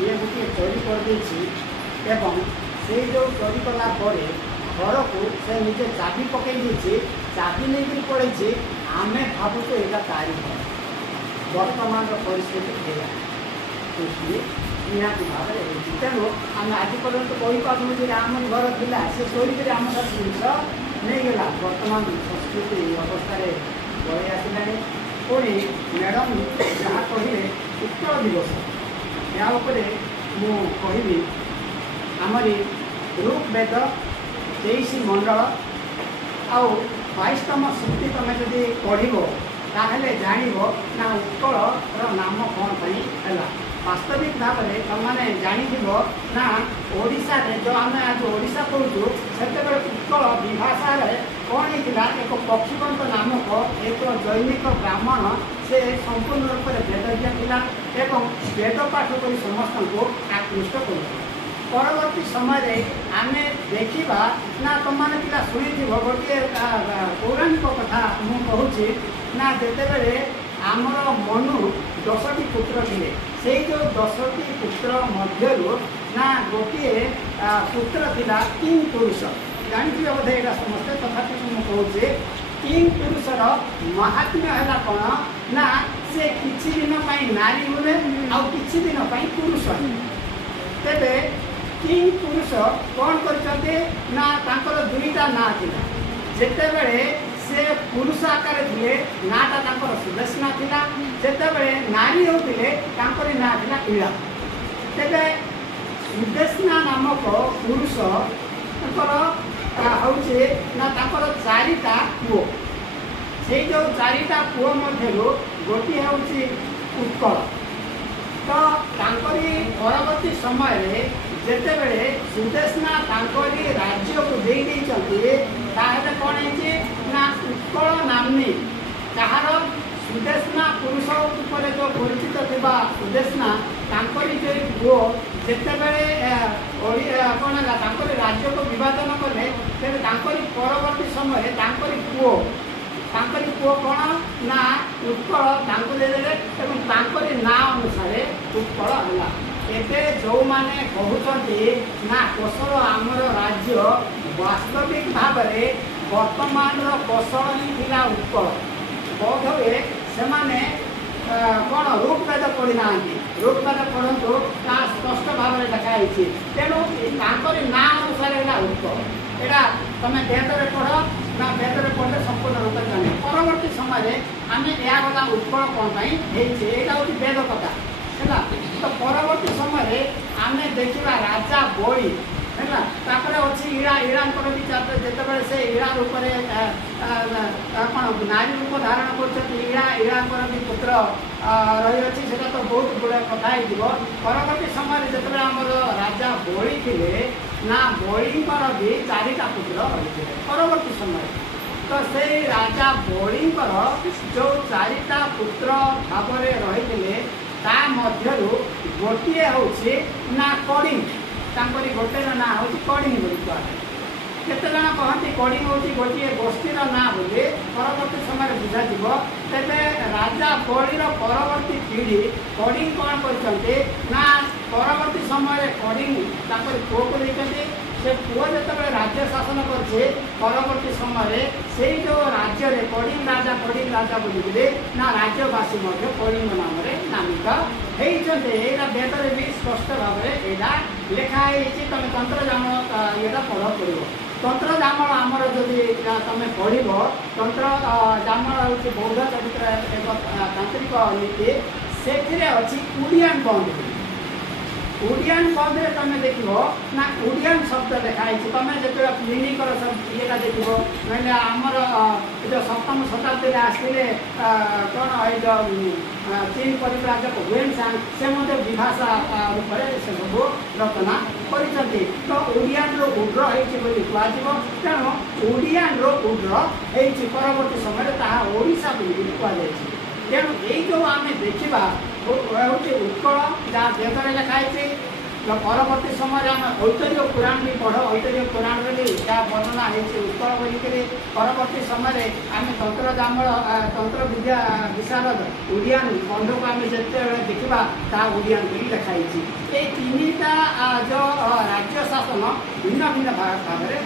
ये गोटे चोरी करदे एवं से जो चोरी कला घर को से निजे चाबी पकई चाबी नहीं पड़े आम भावुँ यहाँ तारी घर बर्तमान परिस्थिति निहाती भाव में तेणु आम आज पर्यटन कहीपे आम घर था से चोरी आम जिन नहीं गला बर्तमान संस्कृति अवस्था पलि आसला पुणी मैडम जहाँ कहले उत्कल दिवस या मुझे आमरी ऋग्वेद 23 मंडल आउ 22तम सूक्ति तुम जदि पढ़ो ताहले जानिबो ना उत्कल नाम कौन है वास्तविक भाव में तुमने जानिथिबो ना ओडिशा रे जो आम आज ओडिशा कहूँ से उत्कल विभाषा कौन होता एक पक्षीवंत नामक एक जैनिक ब्राह्मण से संपूर्ण रूप से वेदज्ञ था एवं वेद पाठ कर समस्त को आकृष्ट कर परवर्ती समय आम देखा ना तुमने पिला शुणी गोटे पौराणिक कथा मुझे ना जिते आमर मनु 10टी पुत्र थे से जो 10टी पुत्र मध्य ना गोटे पुत्र था किंग पुरुष जानते बोधे यहाँ समस्ते तथापि मुझे किंग पुरुषर महात्म्य है कौन ना से किछि दिन नारी हुए आउ किछि दिन पुरुष तेरे किंग पुरुष कौन करते ना तांकर दुईटा ना थिला जेतेबेले से पुरुष आकार थे नाटा सुदेशना थिला जेतेबेले नारी होते तांकर ना थिला इला तेबे सुदेशना नामक पुरुष हूँ ना तांकर 4टा पुओ से जो 4टा पुओ मध्य गोटे हूँ उत्कल तो तांकरी परवर्ती समय जितेबले सुदेशना तांकरी राज्य को दे ताहले कौन है ना उत्कल नामनी कहार सुदेशना पुरुष उपर जो परिचित थिबा सुदेशना तांकरी जो पुओ जितेबले कौन है तांकरी राज्य को विभाजन कले तेरे तांकरी परवर्ती समय तांकरी पुओ कौन ना उत्कल तांको देदेले एवं तांकरी ना अनुसार उत्कल है एते जो माने कहते ना कोशल आमर राज्य वास्तविक भाव में वर्तमान कोशल ही थिला उत्कल बोध हुए से कौन ऋग्वेद पढ़ी ना ऋग्वेद पढ़ु स्पष्ट भाव में लिखाई तेणु तांकरी ना अनुसार है उत्कल एटा तुम वेद में पढ़ ना वेद में पढ़ले संपूर्ण रूप जाने परवर्ती समय आम यह गला उत्कल कौन यहाँ हूँ वेद कथा है तो परवर्ती समय आम देखा राजा बड़ी है अच्छी इड़ा इड़ांकर भी जिते से इड़ा रूप कौन नारी रूप धारण कर इड़ा इड़ांकर भी पुत्र रही से तो बहुत गुड़ा कथा हो परवर्ती समय जिते आम राजा बड़ी थे ना बड़ींकर भी 4टा पुत्र रही परवर्ती समय तो से राजा बड़ींकर जो 4टा पुत्र भाव रही ता मध्य गोटे हूँ ना कड़िंग तांकरी गोटे ना हूँ कड़िंग बोली कहुए केते जन कहती कड़िंग हूँ गोटे गोष्ठीर ना बोली परवर्ती समय बुझा तेरे राजा बड़ीर परवर्ती पीढ़ी कड़िंग कौन करते ना परवर्ती समय कड़िंग पुओ को देते से पुओ जो राज्य शासन करछे परवर्ती समय से जो राज्य में कड़िंग राजा बोली ना राज्यवासी कड़िंग नाम नामित होते यहाँ वेद भी स्पष्ट भाव में यहाँ लिखाई तुम तंत्रजाम ये पढ़ पड़ो तंत्रजामल आमर जदि तुम पढ़ तंत्रजामल हूँ बौद्ध चरित्र एक तांत्रिक नीति से अच्छी उड़ियान बंद उड़ियान बंद में तुम देख ना उड़ियान शब्द लिखाई तुम जो प्लिनिकर ये देख ना आमर जो 7म शताब्दी आसते कौन ये चीन परिव्राजक हुएन सांग से विभाषा रूप से सब रचना कर तो उड़ियान उड्र हो तेणु उड़ियान उड्र हो परवर्ती समय ओडिशा बोली कहुई तेणु ये जो आम देखा हूँ उत्कल जहाँ वेद लिखाई तो परवर्ती समय आम ऐतरीय पुराण भी पढ़ ऐतरीय पुराण भी क्या वर्णना उत्कल बोलिक परवर्ती समय आम तंत्र जामल तंत्र विद्या विशारद ओडियान बंध को आम जिते देखा ता ओडियान भी लिखाई ये तीनटा जो राज्य शासन भिन्न भिन्न भाव में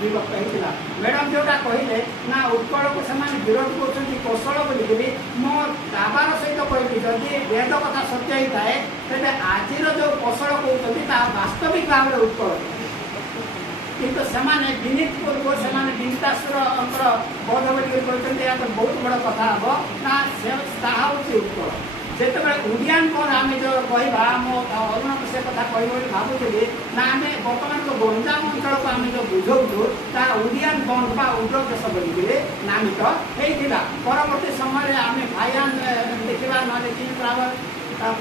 विभक्त होता मैडम जोटा कहले ना उत्कल को से विरोध कर कौशल बोलिकी मो दाबार सहित कहली जदि वेद कथा सत्य होता है तेज आज जो कौशल कहते वास्तविक भाव में उत्कल किंतु से विनीत पूर्व से विनीतासुर बोध बोलिक कहते बहुत बड़ कथा हम ना हूँ उत्कल जिते ओडियान कौन आम जो कहवा मो अरुण से कथा कह भावुली ना आम बर्तमान जो गंजाम अंचल को आम जो बुझाऊँ ता ओडियान बंद बा उग्र देश बोलिक नामित होता परवर्ती समय आम भाईयान देखा ना चीन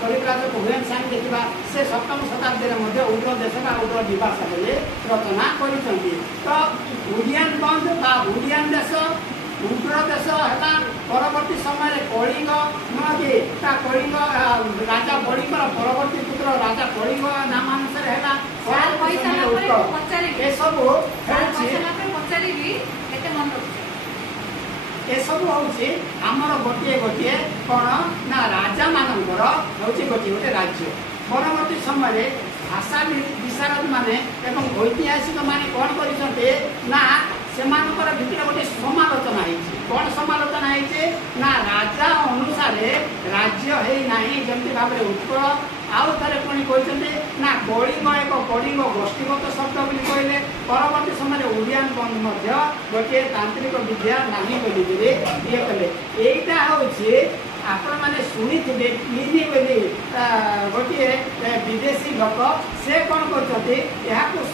परिप्राज हुएन साइन देखा से सप्तम शताब्दी में उग्र देश बा उग्र निवास बोले रचना कर तो ओडियान बंद बा ओडियान देश उग्र देश है परवर्ती समय कलिंग नुहे कलिंग राजा बड़ीकर परवर्ती पुत्र राजा कलिंग नामानुसार है सब हूँ आमर गोटे गोटे कौन ना राजा मानकर हूँ गोटे गोटे राज्य परवर्ती समय भाषा विशारद माने एवं ऐतिहासिक माने कौन करते से भितर गोटे समालोचना कौन समालोचना ना राजा अनुसार राज्य है जमी भाव में उत्कल आउ थे पुणी कहते ना कलिंग एक कलिंग गोष्ठीगत शब्द बोली कहले परवर्ती समय ओडियान बंद गोटे तांत्रिक विद्या नहीं बोलिक ये कले यहीटा हूँ आपण मैंने शुणी थे प्लिनी बोली गोटे विदेशी लोक से कौन करते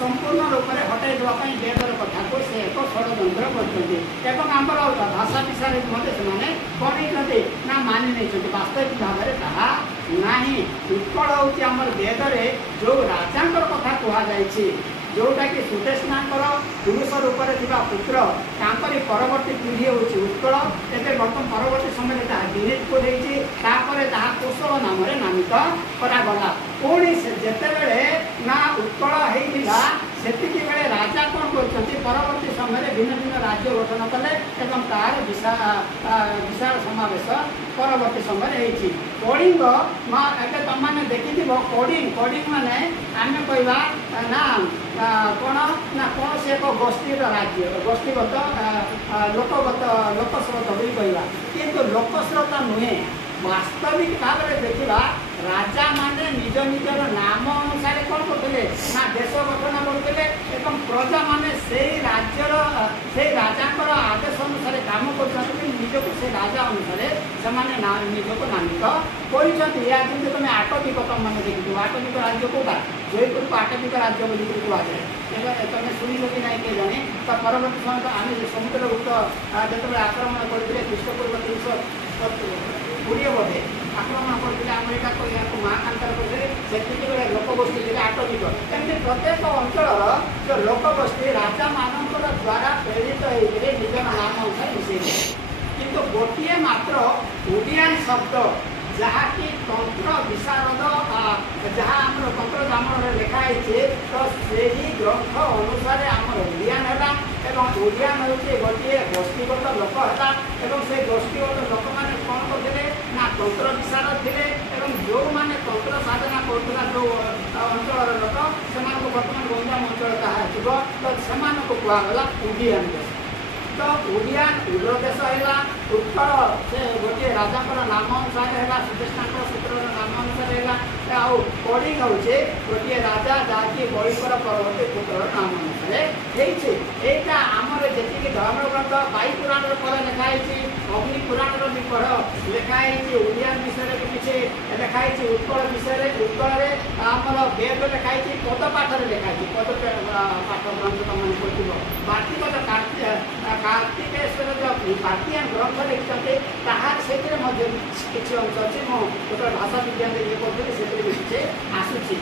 संपूर्ण रूप में हटाई देवाई वेदर कथा को से एक षड्यंत्र करमर भाषा विषय से कौन होते ना मानि नहीं वास्तविक भाव में ताहा नहीं उत्कल हूँ आम वेदर जो राजा कथा कहुई जोटा कि सुदेशनाकर पुरुष रूप में पुत्र तांकरी परवर्ती पीढ़ी हूँ उत्कल एवं बर्तमान परवर्ती समय विनीतपुर होता कौशल नाम नामित करागला पुणी जितेबले ना उत्कल होता से राजा कौन कर परवर्ती समय भिन्न भिन्न राज्य गठन कले एवं तार विशाल समावेश परवर्ती समय कलिंग एवं तुम मैंने देखी कलिंग कलिंग माने आम कहवा ना कौन ना कौन से एक गोष्ठीर राज्य गोष्ठीगत लोकगत लोकस्रोत भी कहवा किंतु लोकस्रोत नुहे वास्तविक भाव में देखा राजा माने निज निजर नाम अनुसार कौन करते ना देश गठन करते प्रजा माने से राज्यर से राजा आदेश अनुसार काम कर निजक से राजा अनुसार से निजक नामित कर तुम आटविक तुम मैंने देखी आटविक राज्य कौटा जयपुर को आटविक राज्य बोलिक कहुए तुम शुणी कि ना किए जाने तो परवर्ती समय आम समुद्र गुप्त जो आक्रमण करते ख्रीष्टपूर्व 320 बोधे आक्रमण करते अमेरिका को यहाँ महाकांतर करते से लोकगोष्ठी आटविक एमती प्रत्येक अंचल जो लोकगोष्ठी राजा मान द्वारा प्रेरित होते निजर नाम अनुसार मिसे किंतु गोटे मात्र ओडियान शब्द जहाँकि तंत्र विशारद जहाँ आम तंत्र जामन लिखाई तो से ग्रंथ अनुसार आम ओडियान है ओडियान हूँ गोटे गोष्ठीगत लोक है से गोष्ठीगत लोक मैंने कौन करते ना तंत्र विशारद थे जो मैंने तंत्र साधना करुला जो अंचल लोक से बर्तमान गंजाम अंचल कहा तो से कहगला ओडियान देश तो ओडियान उग्र देश है उत्कल से गोटे राजा नाम अनुसार है सुदेशना सूत्र नाम अनुसार है आउ कलिंग हूँ गोटे राजा जहाँकि बड़ीकर परवर्ती पुत्र नाम अनुसार होता आमर जी धर्म ग्रंथ बाई पुराण पर लिखाई अग्नि पुराण भी पढ़ लिखाई ओडियान विषय भी किसी लिखाई उत्कल विषय उत्कल आमर वेद लिखाई पदपाठ लिखाई पद पाठ ग्रंथ तुम पढ़ बाकी कार्तिकेश्वर जो पार्टियान ग्रंथ लिखते किसी अंश अच्छे मुझे भाषा विज्ञान ये करते से आसूसी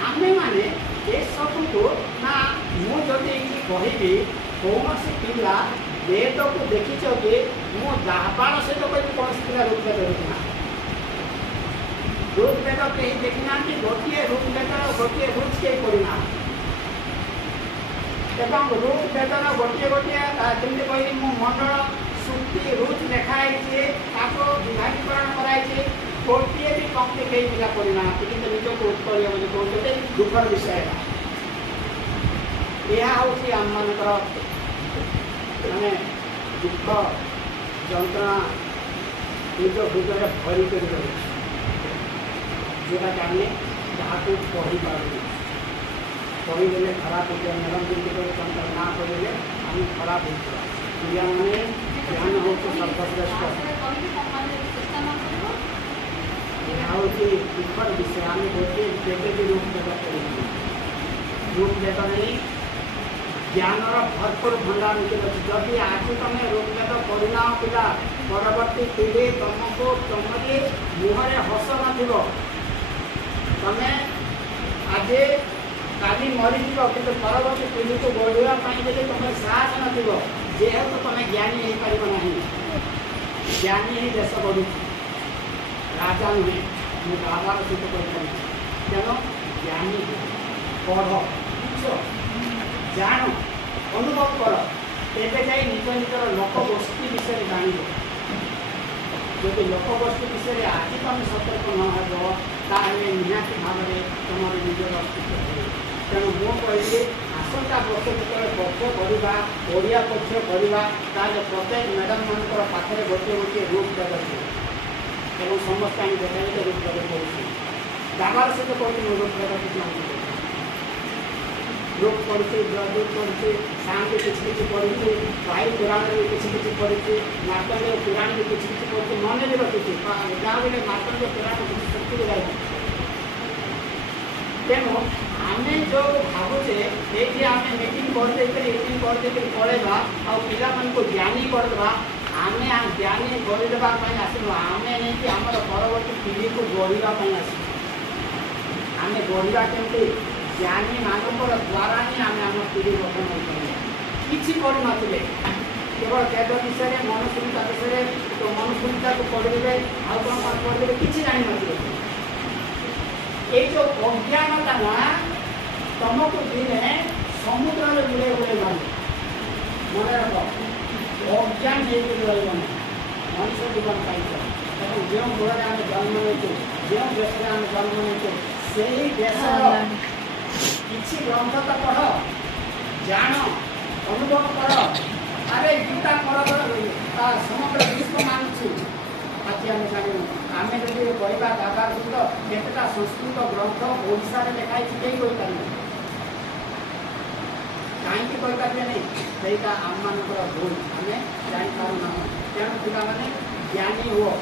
आमे मैंने ये सबको ना मुझे कहबी कौन सी पिला वेद को देखी मो दाबाण सहित कह कौन सी पिला रोजगार ऋग्वेद कहीं देखी ना गोटे ऋग्वेद गोटे रुच कहीं पढ़ना ऋग्वेदर गोटे गोटे जमी कही मंडल श्रुति रुच लिखाई विभागीकरण कराई गोटे भी पंक्ति कई पिला पढ़ना कि निजक उत्तर बोली कहते दुखर विषय यह हूँ आम मानकर माने दुख जंत्रणा निज हृदय भरी कर जोटा कि आम जहाँ पढ़ी पार कहीदे खराब हो जाए मैडम जमी ना कहीदे आम खराब हो पिला मैंने ध्यान हो सर्वश्रेष्ठ यह हूँ दुखर विषय आम गोटे केवे भी रूपवेद नहीं ज्ञानर भरपूर भंडार जदि आज तुम ऋग्वेद पढ़ना पिला परवर्ती पीढ़ी तुमको तुमरी मुहरे हस न तुम आज काली मरीज कि परवर्ती पीढ़ी को बढ़ापी तुम साहस न जेहेतु तुम ज्ञानी हो पार ना ज्ञानी ही देश बढ़ू राजा नुहे मुझे बाबार सहित कही तेणु ज्ञानी पढ़ जान अनुभव कर तेज जा निज निजर लोकगोष्ठी विषय जान जब लोकगोष्ठी विषय आज तुम सतर्क न निहाती भाव में तुम निजर अस्तित्व तेणु मु कही आसंता वर्ष जो पक्ष करवा ओडिया पक्ष करवा प्रत्येक मैडम मान पाखे गोटे गोटे रूपवेद और समस्त आम देखा रूपवेद पढ़ू बाबार सहित कहती रूपवेद किसी लोक पढ़ी ब्रजूत पढ़ी सांग किसी किसी पढ़ी वायु पुराण भी किसी किसी पढ़ी मार्तंड पुराण भी किसी किसी पढ़ी मन भी रखी जहाँ भी मार्तंड पुराण किसी शक्ति लगाई तेणु आम जो भावुचे ये आम मीटिंग करदे करदे पढ़ेगा और पिला को ज्ञानी करदे आम ज्ञानी गढ़ापी आसलु आम नहीं आम परवर्ती पीढ़ी को गढ़ापी आस आम गढ़ा केमती ज्ञानी मानव द्वारा ही आम आम पीढ़ी गठन कि पढ़ी नी केवल वेद विषय मनुष्यता विषय तो मनुष्यता को पढ़े आउ कौन कौन पढ़े कि जान ये जो अज्ञानता ना तुमको दिने समुद्र में बुले बुले मारे मन रख अज्ञान नहीं मनुष्य जीवन पाई जो गुण आम जन्म नहीं जो देश आम जन्म नहीं से देश किसी ग्रंथ तो पढ़ जान अनुभव कर अरे गीता पढ़ समग्र विश्व मानुची आज आम जान आम जब कहवा बाबा केतटा संस्कृत ग्रंथ ओडिशा लिखाई कई कहीपर कहीं कहीपर नहीं आम मान भूल आम जापारूना तेणु पिला ज्ञानी हो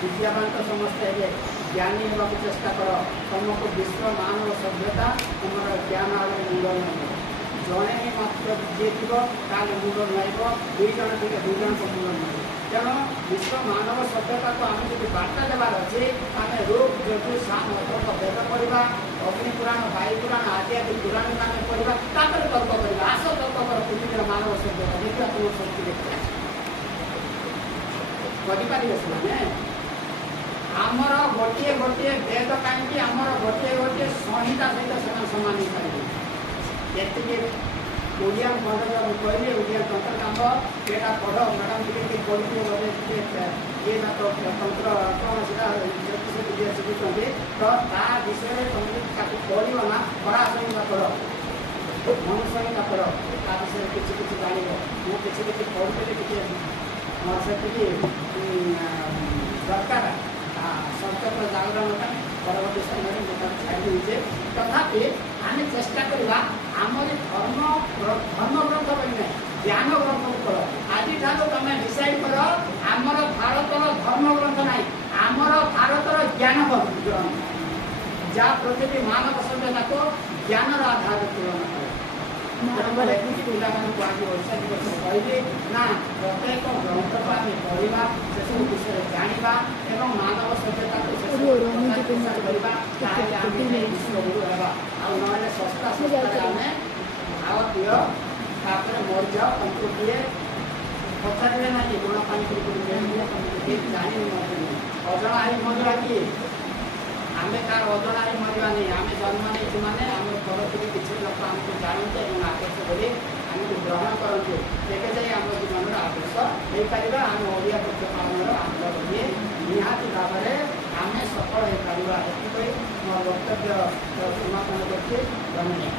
विद्यावान तो समस्ते है ज्ञानी होगा चेष्टा कर तुमको विश्व मानव सभ्यता तुम ज्ञान आगे मुंड न जड़े ही मात्र जी थी मुंड न दुई जन थे दुई जन को मुंड न तेणु विश्व मानव सभ्यता को आम जो बार्ता देवार अच्छे आम रोग जदु साम अथर्क वेद पढ़ा अग्नि पुराण वायु पुराण आदि आदि पुराण आम पढ़ा तर्क करवा आस तर्क कर पृथ्वी मानव सभ्यता देखा तुम शक्ति देखा करें से आमर गोटे गोटे वेद कहीं आमर गोटे गोटे संहिता सहित से सामान हो पारे ये ओडिया पढ़ा कहले ओडिया तंत्र काम यहाँ पढ़ मैडम टी पढ़ी ये तंत्र कौन से शिखुंटे तो ता विषय तुम पढ़ ना पढ़ा संहिता पढ़ मन संहिता पढ़ ता विषय किसी किसी जान मुझे किसी पढ़ी से दरकार संकल्प जागरण परवर्ती समय छाड़ी तथापि आम चेष्टा करवा आम धर्म धर्म ग्रंथ बोलना ज्ञान ग्रंथ पढ़ आज तुम डिसाइड कर आमर भारतर धर्म ग्रंथ ना आमर भारतर ज्ञान ग्रंथ जहाँ प्रति मानव सभ्यता को ज्ञान आधार तुलना कर पिला आज ओडिशा दिवस कहले ना प्रत्येक ग्रंथ को आम पढ़ा से सब विषय जाना और मानव सभ्यता को विश्वगुरु है आने सस्ता सस्ता आम आव दिय मर जाओ तुमको किए पचारे ना गुण पानी जानी अजणा ही मजा किए बेकार अजणारे मरवानी आम जन्म नहीं मैंने आम पड़ोसी किसी लोग आमको जानते और आदर्श बोली आमको ग्रहण करते तेज जाए आम जीवन आदर्श हो पार आम ओडिया पक्ष पालन आमर गोटे निहाती भाव में आम सफल हो पार ये मोर वक्तव्य समापन करके धन्यवाद।